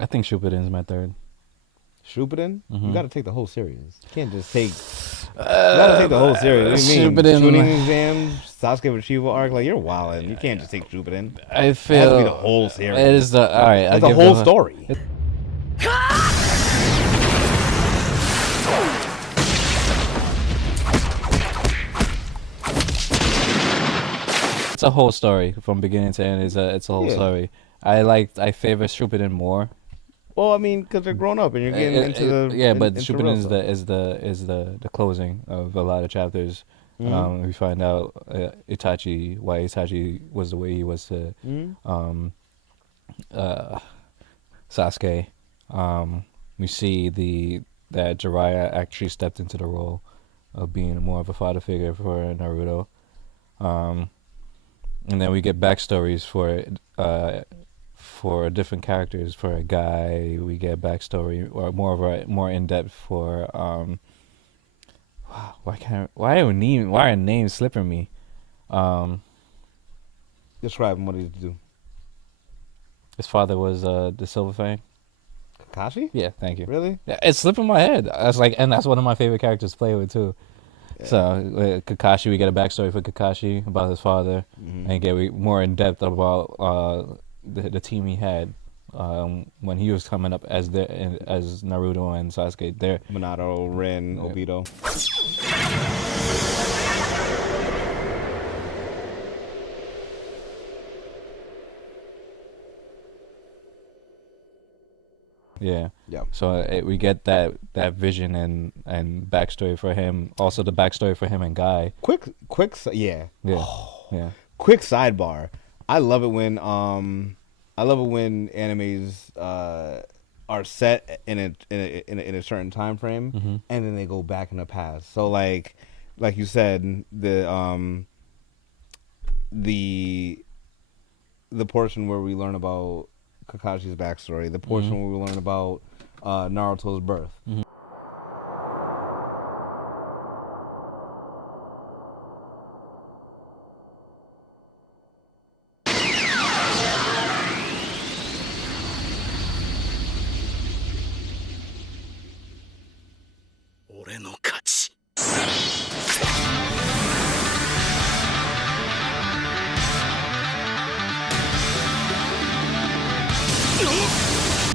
I think Shippuden is my third. Shippuden? Mm-hmm. You got to take the whole series. You can't just take. You got to take the whole series. What do you mean? Shippuden. Tuning exams, Sasuke Retrieval arc. Like you're wildin'. You can't just take Shippuden. I feel it has to be the whole series. It is the all right. It's the whole story. It's a whole story from beginning to end. It's a whole story. I favor Shippuden more. Well, I mean, because they're grown up and you're getting into the but Shippuden is the closing of a lot of chapters. We find out why Itachi was the way he was to Sasuke. We see that Jiraiya actually stepped into the role of being more of a father figure for Naruto. And then we get backstories for different characters. For a guy, we get backstory or more in depth for why are names slipping me? Describe him. What did he do? His father was the Silver Fang. Kakashi? Yeah, thank you. Really? Yeah, it's slipping my head. And that's one of my favorite characters to play with too. Yeah. So Kakashi, we get a backstory for Kakashi about his father, and get more in depth about the team he had when he was coming up as Naruto and Sasuke. There, Minato, Rin, Obito. Yeah. So we get that vision and backstory for him. Also the backstory for him and Guy. Quick, yeah. Quick sidebar. I love it when animes are set in a certain time frame, and then they go back in the past. So like you said, the portion where we learn about Kakashi's backstory, the portion where we learn about Naruto's birth.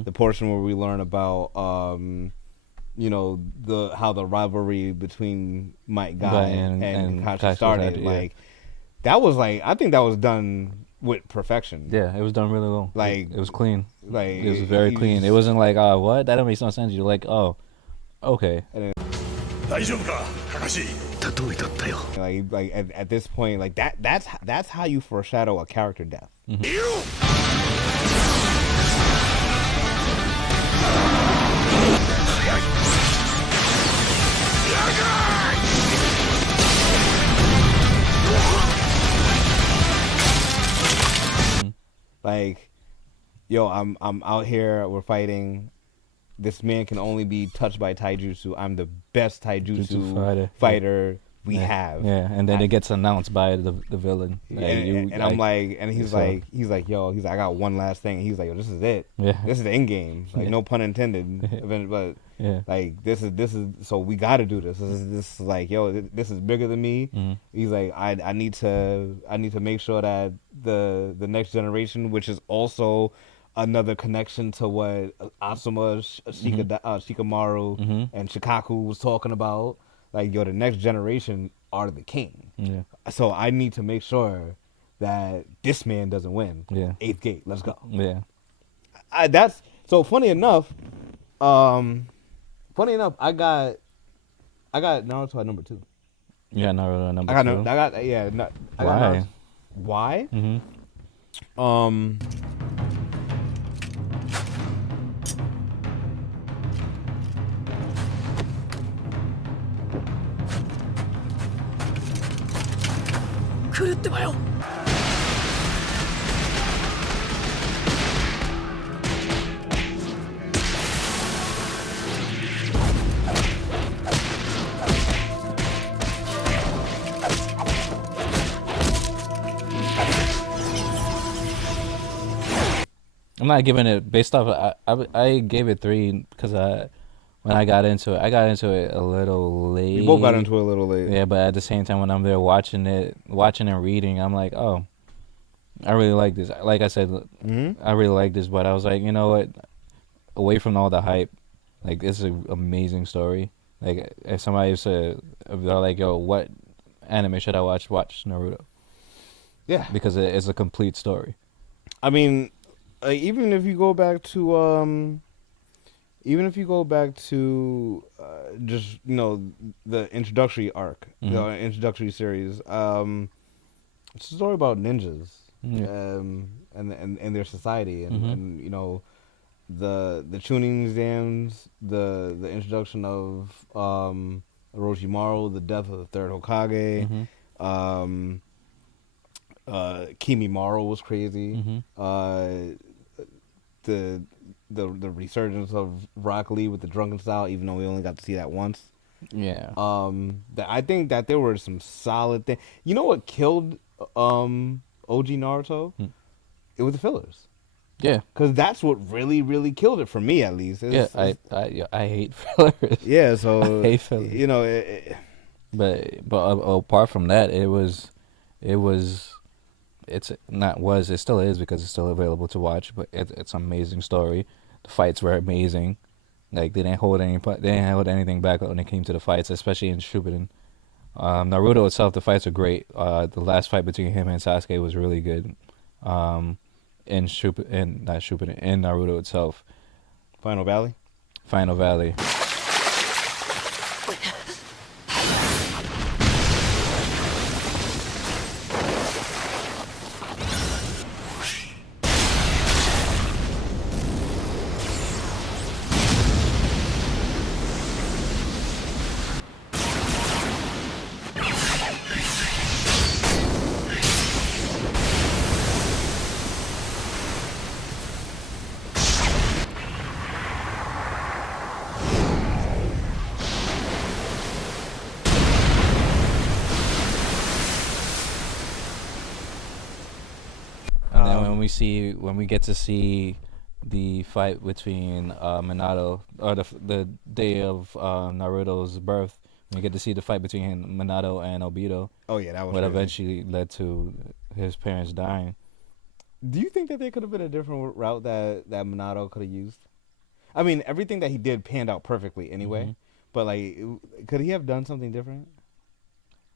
The portion where we learn about how the rivalry between Might Guy and Kakashi started. That was I think that was done with perfection. Yeah, it was done really well. It was clean. It was very clean. Just, it wasn't like, oh, what? That don't make no sense. You're like, oh, okay. At this point, that's how you foreshadow a character death. I'm out here, we're fighting. This man can only be touched by taijutsu. I'm the best taijutsu fighter we have. Yeah, and then it gets announced by the villain. I'm like, and he's like, I got one last thing. He's like, yo, this is it. Yeah. This is the end game. No pun intended. But this is so we got to do this. This is like, yo, this is bigger than me. He's like, I need to make sure that the next generation, which is also another connection to what Asuma, Shikamaru, and Shikaku was talking about. Like, yo, the next generation are the king. Yeah. So I need to make sure that this man doesn't win. Yeah. 8th gate. Let's go. Yeah. That's so funny enough. I got Naruto at number 2. Yeah, Naruto at number 2. Why? Why? I'm not giving it based off. I gave it 3 because when I got into it a little We both got late. into it a little late. Yeah, but at the same time, when I'm there watching and reading, I'm like, oh, I really like this. Like I said, I really like this. But I was like, you know what? Away from all the hype, like this is an amazing story. Like if somebody said, if they're like, yo, what anime should I watch? Watch Naruto. Yeah, because it's a complete story. I mean, even if you go back to just the introductory arc, the introductory series, it's a story about ninjas, and their society, and the tuning exams, the introduction of Orochimaru, the death of the third Hokage, Kimimaro was crazy. The the resurgence of Rock Lee with the drunken style, even though we only got to see that once. Yeah. I think that there were some solid things. You know what killed OG Naruto? It was the fillers. Yeah. Because that's what really, really killed it for me, at least. I hate fillers. Yeah, so I hate fillers. But apart from that, it still is because it's still available to watch. But it's an amazing story. The fights were amazing. Like they didn't hold anything back when it came to the fights, especially in Shippuden. Naruto itself, the fights are great. The last fight between him and Sasuke was really good. In Naruto itself. Final Valley. Final Valley. And then when we get to see the fight between Minato, or the day of Naruto's birth, we get to see the fight between Minato and Obito. Oh yeah, that was. What crazy. eventually led to his parents dying. Do you think that there could have been a different route that Minato could have used? I mean, everything that he did panned out perfectly anyway. But like, could he have done something different?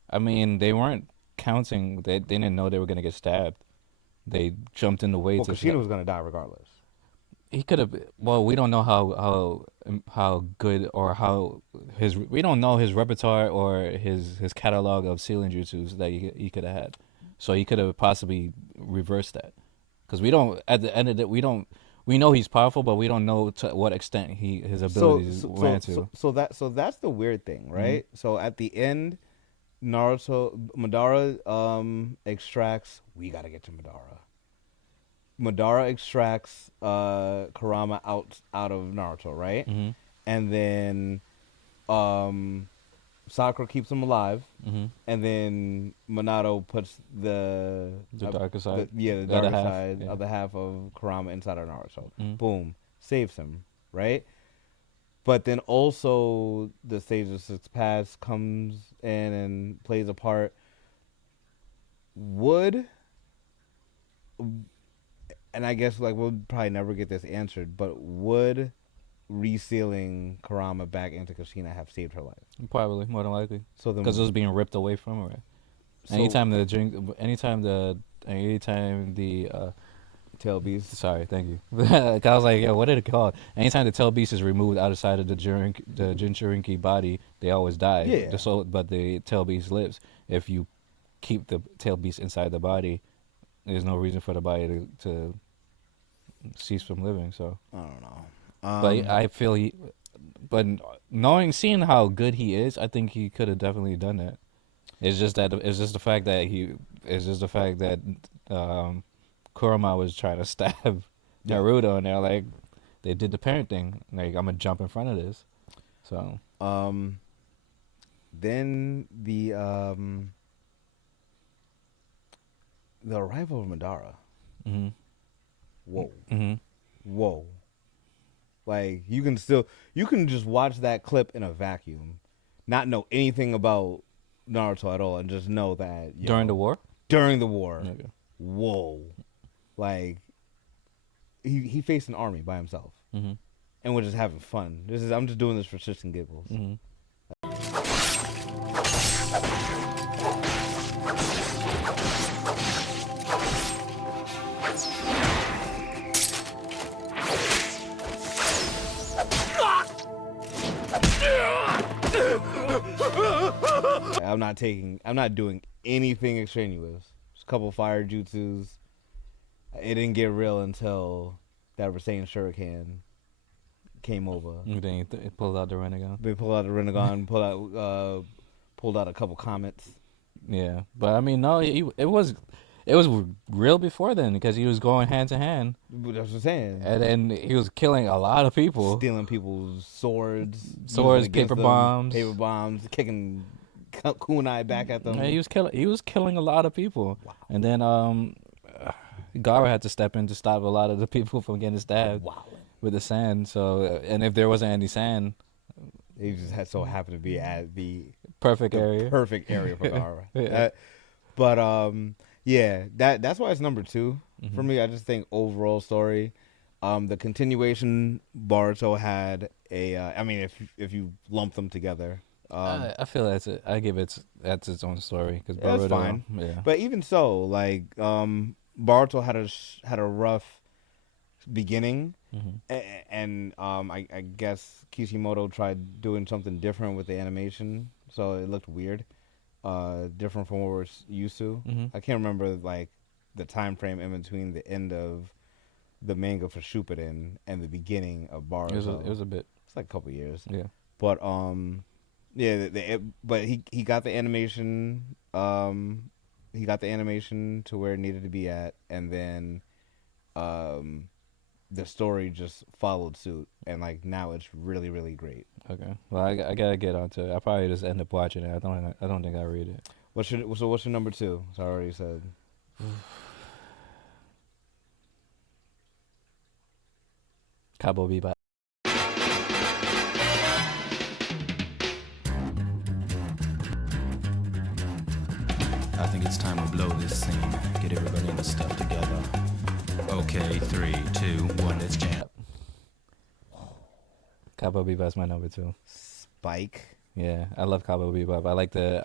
I mean, they weren't counting. They didn't know they were gonna get stabbed. They jumped in the way. Well, Kushina was gonna die regardless. He could have. Well, we don't know how good or how we don't know his repertoire or his catalog of sealing jutsus that he could have had. So he could have possibly reversed that. Because we don't. At the end of it, we don't. We know he's powerful, but we don't know to what extent his abilities went to. So that's the weird thing, right? So at the end, Madara extracts. We gotta get to Madara. Madara extracts Kurama out of Naruto, right? And then Sakura keeps him alive, and then Minato puts the darker side, the darker side of the half of Kurama inside of Naruto. Boom, saves him, right? But then also the Sage of Six Paths comes in and plays a part. And I guess like we'll probably never get this answered, but would resealing Kurama back into Kushina have saved her life? Probably, more than likely. So because it was being ripped away from her. Anytime the tail beast. Sorry, thank you. I was like, what did it call? Anytime the tail beast is removed outside of the Jinchurinki body, they always die. Yeah. But the tail beast lives. If you keep the tail beast inside the body, there's no reason for the body to cease from living. So I don't know. But I feel seeing how good he is, I think he could have definitely done that. It's just the fact that Kurama was trying to stab Naruto, and they're like, they did the parent thing. Like, I'm gonna jump in front of this. So then the arrival of Madara. Whoa. whoa. Like, you can just watch that clip in a vacuum, not know anything about Naruto at all, and just know that during the war. Okay. Whoa, like he faced an army by himself, and we're just having fun. I'm just doing this for shits and giggles. I'm not doing anything extraneous. Just a couple fire jutsus. It didn't get real until that Rasen Shuriken came over. They pulled out the Rinnegan. They pulled out the Rinnegan, pulled out a couple comets. Yeah, but I mean, no, it was real before then because he was going hand to hand. That's what I'm saying. And then he was killing a lot of people, stealing people's swords, paper bombs, kicking kunai back at them. Yeah, he was killing a lot of people. Wow. And then Gaara had to step in to stop a lot of the people from getting stabbed. Wow. With the sand. So, and if there wasn't any sand, he just happened to be at the perfect area for Gaara. Yeah. That's why it's number 2 for me. I just think overall story, the continuation Boruto had if you lump them together, I feel that's it. I give that's its own story because Boruto, that's fine. Yeah, but even so, like Boruto had a rough beginning, and I guess Kishimoto tried doing something different with the animation, so it looked weird. Different from what we're used to. I can't remember like the time frame in between the end of the manga for Shippuden and the beginning of Boruto. It was a bit. It's like a couple years. Yeah. But but he got the animation. He got the animation to where it needed to be at, and then the story just followed suit, and like now it's really, really great. Okay, well I gotta get onto it. I probably just end up watching it. I don't think I read it. What's your number 2? So I already said. Cowboy Bebop. I think it's time to blow this scene. Get everybody in the stuff together. Okay, 3, 2, 1, let's jam. Cowboy Bebop's my number 2. Spike. Yeah, I love Cowboy Bebop. I like the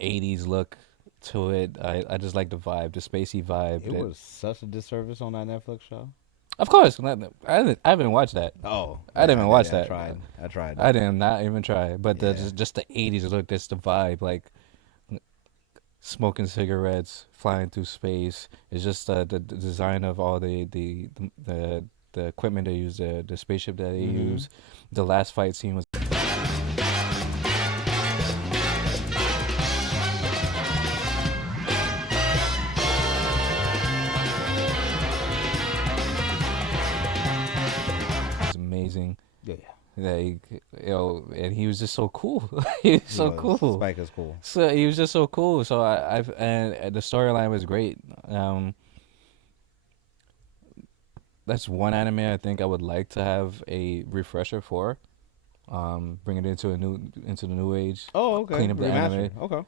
80s look to it. I just like the vibe, the spacey vibe. It was such a disservice on that Netflix show. Of course, I haven't watched that. Oh, I didn't even watch that. I tried. I did not even try. But just the 80s look, that's the vibe. Like smoking cigarettes, flying through space. It's just the design of all the equipment they use, the spaceship that they use. The last fight scene was amazing. Yeah. Like, and he was just so cool. He was so cool. Spike is cool. So he was just so cool. So and the storyline was great. That's one anime I think I would like to have a refresher for. Bring it into the new age. Oh, okay. Clean up the anime. Okay.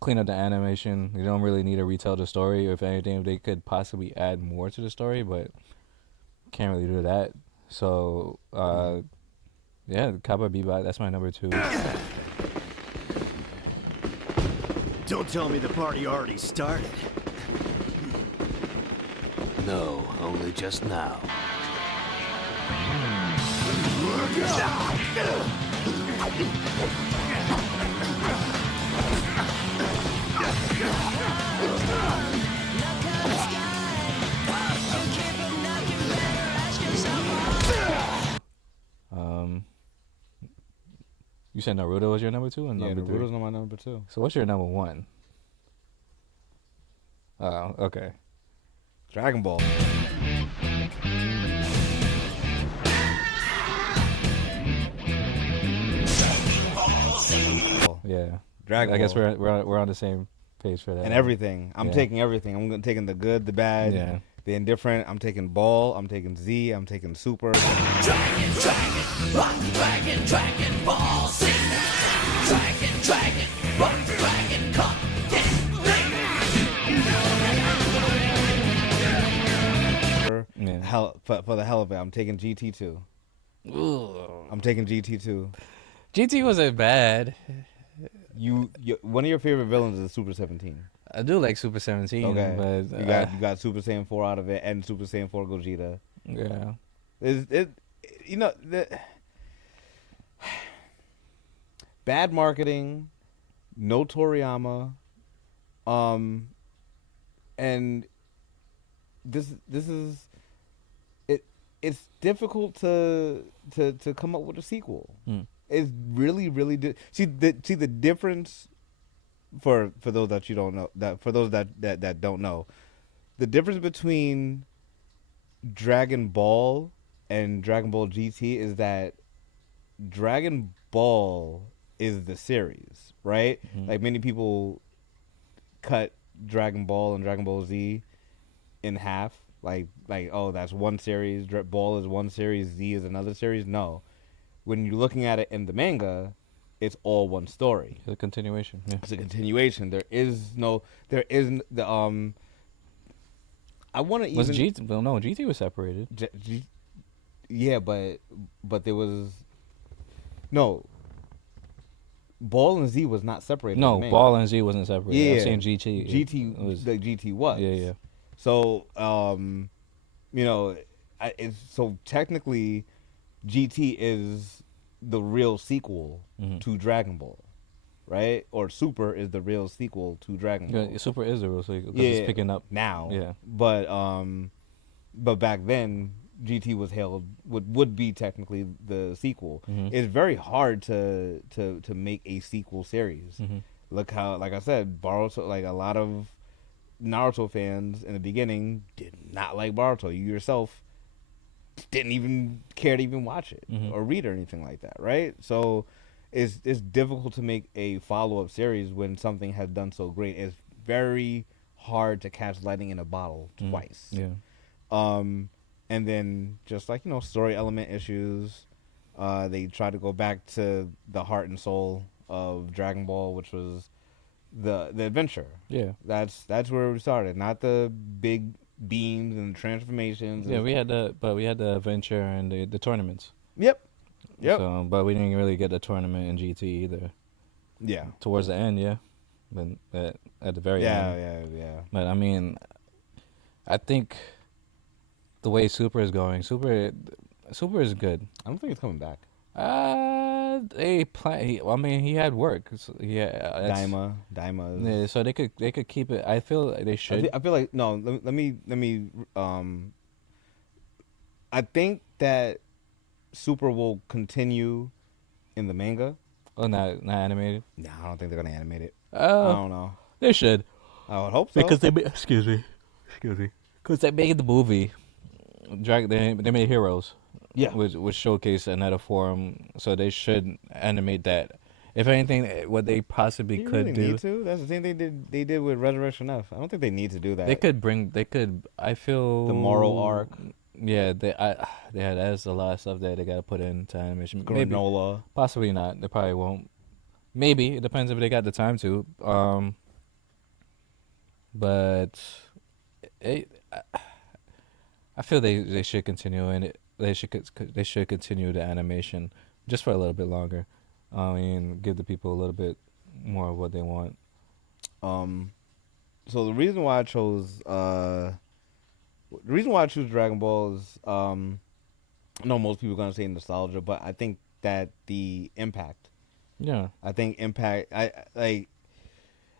Clean up the animation. You don't really need to retell the story. If anything, they could possibly add more to the story, but can't really do that. So, yeah, Cowboy Bebop. That's my number 2. Don't tell me the party already started. No, only just now. You said Naruto was your number 2 and number 3? Naruto's my number 2. So what's your number 1? Oh, okay. Dragon Ball. Yeah. Dragon Ball. I guess we're on the same page for that. And everything. I'm taking everything. I'm taking the good, the bad. Yeah. The Indifferent, I'm taking Ball, I'm taking Z, I'm taking Super. Dragon Ball Z. Dragon, come For the hell of it, I'm taking GT2. Ooh. I'm taking GT2. GT wasn't bad. You one of your favorite villains is Super 17. I do like Super 17. Okay, but you got Super Saiyan 4 out of it, and Super Saiyan 4 Gogeta. Yeah. Bad marketing, no Toriyama, and this is it. It's difficult to come up with a sequel. It's really see the difference for those that you don't know, for those that don't know, the difference between Dragon Ball and Dragon Ball GT is that Dragon Ball is the series, right? Like many people cut Dragon Ball and Dragon Ball Z in half, like oh, that's one series, Ball is one series, Z is another series. No, when you're looking at it in the manga, it's all one story. It's a continuation. Yeah. It's a continuation. There isn't the I want to even. Was GT? Well, no, GT was separated. Yeah, but there was no. Ball and Z was not separated. No, Ball and Z wasn't separated. Yeah, I'm saying GT. GT was the GT was. Yeah. So so technically, GT is the real sequel to Dragon Ball, right? Or Super is the real sequel to Dragon Ball. Yeah, Super is the real sequel because it's picking up now. Yeah, but back then GT was hailed would be technically the sequel. It's very hard to make a sequel series. Look how, like I said, Boruto, like a lot of Naruto fans in the beginning did not like Boruto. You yourself didn't even care to even watch it or read or anything like that, right? So it's difficult to make a follow-up series when something has done so great. It's very hard to catch lightning in a bottle twice. Yeah. And then just like, story element issues, they try to go back to the heart and soul of Dragon Ball, which was the adventure. Yeah. That's where we started, not the big beams and transformations. Yeah, we had the adventure and the tournaments. Yep. So, but we didn't really get the tournament in GT either. Yeah. Towards the end, yeah. But at the very end. Yeah. But I mean, I think the way Super is going, Super is good. I don't think it's coming back. He had work. So, yeah. Daima. Yeah, so they could keep it. I feel like they should. I feel like no. Let me. I think that Super will continue in the manga. Oh, not animated. No, I don't think they're gonna animate it. Oh, I don't know. They should. I would hope so. Because excuse me. Because they made the movie. They made Heroes. Yeah. Which showcase another form, so they should animate that. If anything, what they possibly do you could really do. Need to? That's the same thing they did with Resurrection F. I don't think they need to do that. They could. I feel the moral arc. Yeah, they had there's a lot of stuff that they got to put into animation. Granola. Maybe, possibly not. They probably won't. Maybe it depends if they got the time to. But I feel they should continue and they should continue the animation just for a little bit longer. And give the people a little bit more of what they want. So the reason why I chose Dragon Ball is I know most people are gonna say nostalgia, but I think that the impact. Yeah. I think impact. I like,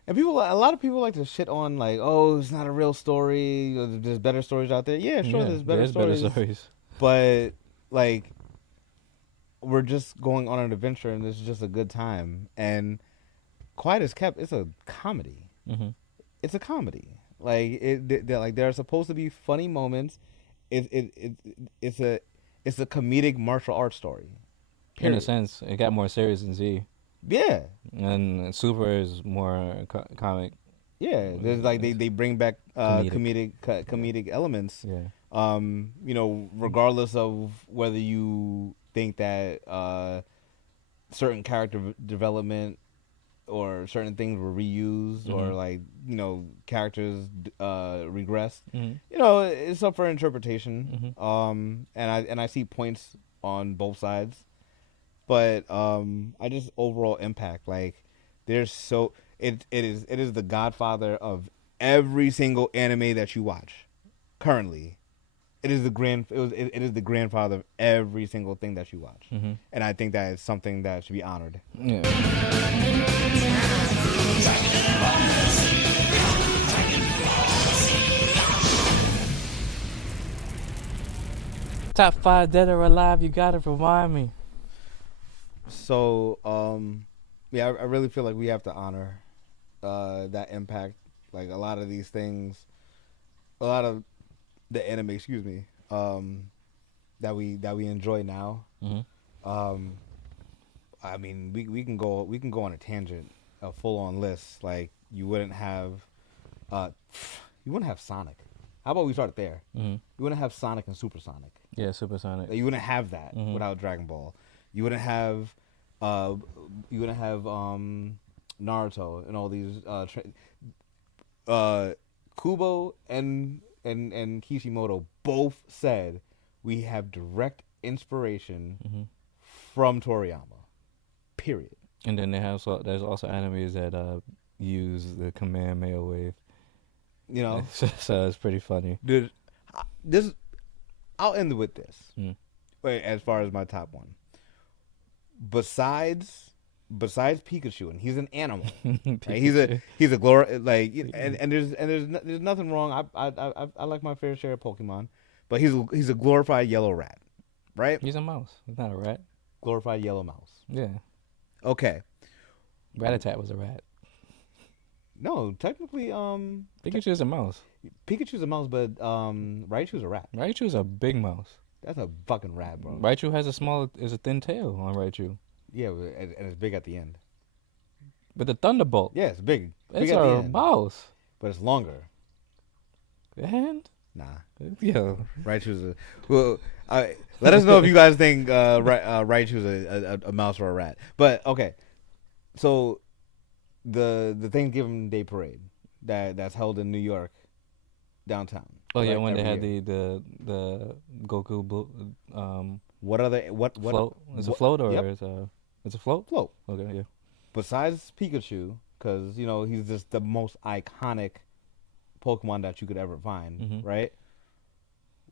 and a lot of people like to shit on like, oh, it's not a real story. Or there's better stories out there. Yeah, sure, there's better stories. But like, we're just going on an adventure, and it's just a good time. And Quiet as Kept, it's a comedy. It's a comedy. Like there are supposed to be funny moments. It's a comedic martial arts story. Period. In a sense, it got more serious than Z. Yeah. And Super is more comic. Yeah, there's like they bring back comedic elements. Yeah. You know, regardless of whether you think that certain character development or certain things were reused or like, you know, characters regressed. You know, it's up for interpretation. And I see points on both sides. But I just overall impact, like, there's so it is the godfather of every single anime that you watch currently. It is the grandfather of every single thing that you watch. And I think that is something that should be honored. Yeah. Top 5 dead or alive, you gotta remind me. So, yeah, I really feel like we have to honor that impact. Like, a lot of these things, a lot of the anime, that we enjoy now. I mean, we can go on a tangent, a full on list. Like, you wouldn't have Sonic. How about we start there? You wouldn't have Sonic and Supersonic. Yeah, Supersonic. Like, you wouldn't have that without Dragon Ball. You wouldn't have Naruto and all these Kubo and Kishimoto both said we have direct inspiration from Toriyama. Period. And then there's also animes that use the Kamehameha wave. You know, so it's pretty funny. Dude, I'll end with this. Wait, as far as my top one, besides Pikachu, and he's an animal. Right? He's a glory, like, and there's nothing wrong. I like my fair share of Pokemon, but he's a glorified yellow rat, right? He's a mouse. He's not a rat. Glorified yellow mouse. Yeah. Okay. Rattata was a rat. No, technically, Pikachu's a mouse. Pikachu's a mouse, but Raichu's a rat. Raichu's a big mouse. That's a fucking rat, bro. Raichu has a thin tail on Raichu. Yeah, and it's big at the end. But the Thunderbolt. Yeah, it's big. It's big at the a end, mouse. but it's longer. And Nah, yeah. Raichu's a well. Let us know if you guys think Raichu's a mouse or a rat. But okay, so the Thanksgiving Day parade that's held in New York downtown. Oh yeah, like, when they every had year. the Goku What other what float? Is what, a float or yep. it's a float? Float. Okay, yeah. Besides Pikachu, because, you know, he's just the most iconic Pokemon that you could ever find, right?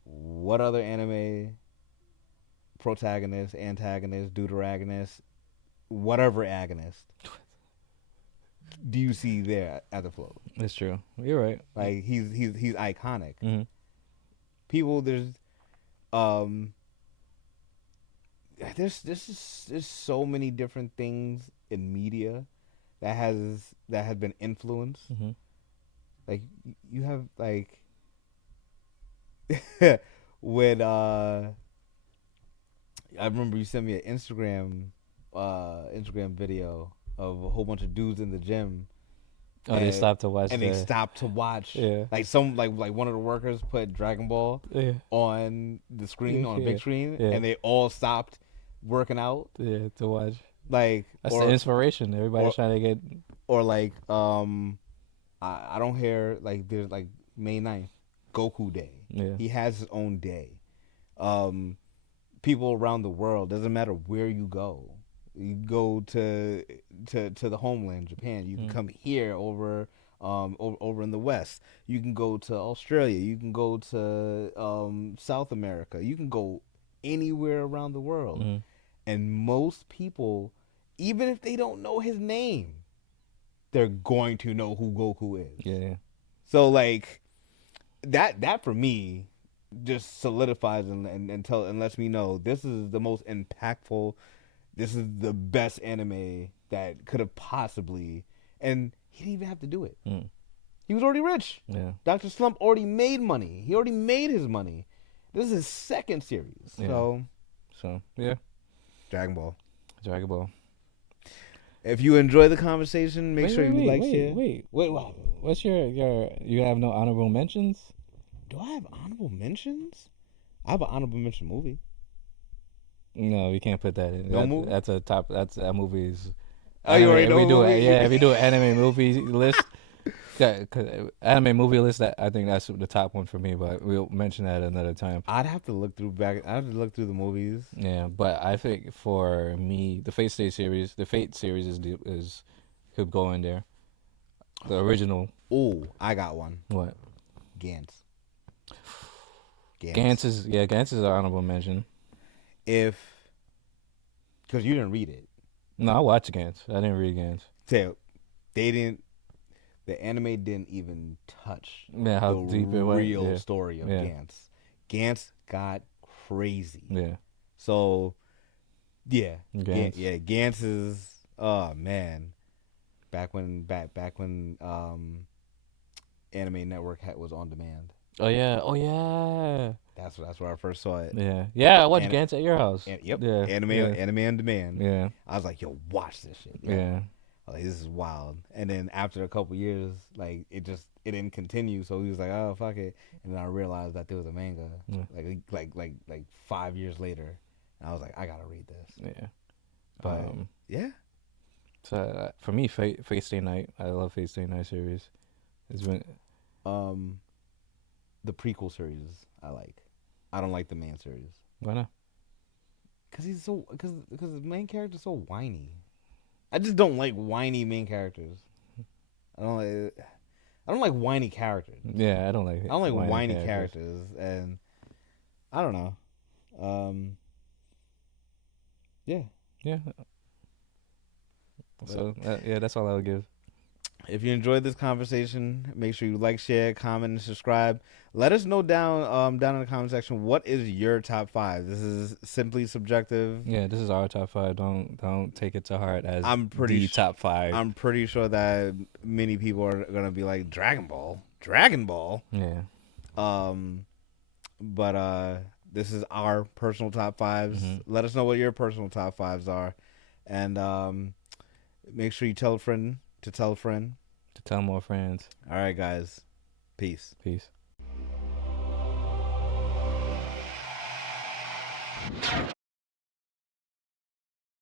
What other anime protagonist, antagonist, deuteragonist, whatever agonist do you see there at the float? That's true. You're right. Like, he's iconic. People, there's so many different things in media that have been influenced. Like, you have, like, when I remember you sent me an Instagram video of a whole bunch of dudes in the gym. Oh, they stopped to watch. And they stopped to watch. Yeah. Like like one of the workers put Dragon Ball on the screen, on a big screen, and they all stopped working out. Yeah, to watch. Like, that's the inspiration. Everybody's trying to get. Or like, I don't hear, like, there's like May 9th, Goku Day. Yeah. He has his own day. People around the world, doesn't matter where you go. You go to the homeland, Japan. You can come here over in the West. You can go to Australia. You can go to South America. You can go anywhere around the world. And most people, even if they don't know his name, they're going to know who Goku is. Yeah. So, like, that for me just solidifies and lets me know this is the most impactful. This is the best anime that could have possibly, and he didn't even have to do it. He was already rich. Yeah. Dr. Slump already made money. He already made his money. This is his second series. Yeah. So yeah. Dragon Ball. Dragon Ball. If you enjoy the conversation, make sure you like, share. Wait. What? what's your you have no honorable mentions? Do I have honorable mentions? I have an honorable mention movie. No, you can't put that in. No movie? That's a top. That movie's. Oh, you already know movie? If we do an anime movie list, anime movie list, that I think that's the top one for me. But we'll mention that another time. I'd have to look through the movies. Yeah, but I think for me, the Fate series is could go in there. The original. Oh, I got one. What? Gantz. Gantz is an honorable mention. Because you didn't read it. No, I watched Gantz. I didn't read Gantz. So the anime didn't even touch how the deep it went. real story of Gantz. Gantz got crazy. Yeah. So, yeah. Gantz. Gantz is, oh man. Back when Anime Network was on demand. Oh yeah. That's where I first saw it. Yeah. I watched Gantz at your house. Yep. Yeah. Anime on demand. Yeah. I was like, yo, watch this shit. Yeah. Like, this is wild. And then after a couple years, like it didn't continue. So he was like, oh fuck it. And then I realized that there was a manga. Yeah. Like 5 years later. And I was like, I gotta read this. Yeah. But yeah. So for me, Fate Stay Night. I love Fate Stay Night series. It's been the prequel series I like. I don't like the main series. Why not? Because the main character's so whiny. I just don't like whiny main characters. I don't like whiny characters. Yeah, I don't like. I don't like whiny characters, and I don't know. Yeah. Yeah. So that's all I would give. If you enjoyed this conversation, make sure you like, share, comment, and subscribe. Let us know down in the comment section, what is your top 5. This is simply subjective. Yeah, this is our top 5. Don't take it to heart as top 5. I'm pretty sure that many people are gonna be like Dragon Ball. Yeah. But this is our personal top 5s. Mm-hmm. Let us know what your personal top 5s are, and make sure you tell a friend to tell a friend to tell more friends. All right, guys. Peace. Peace.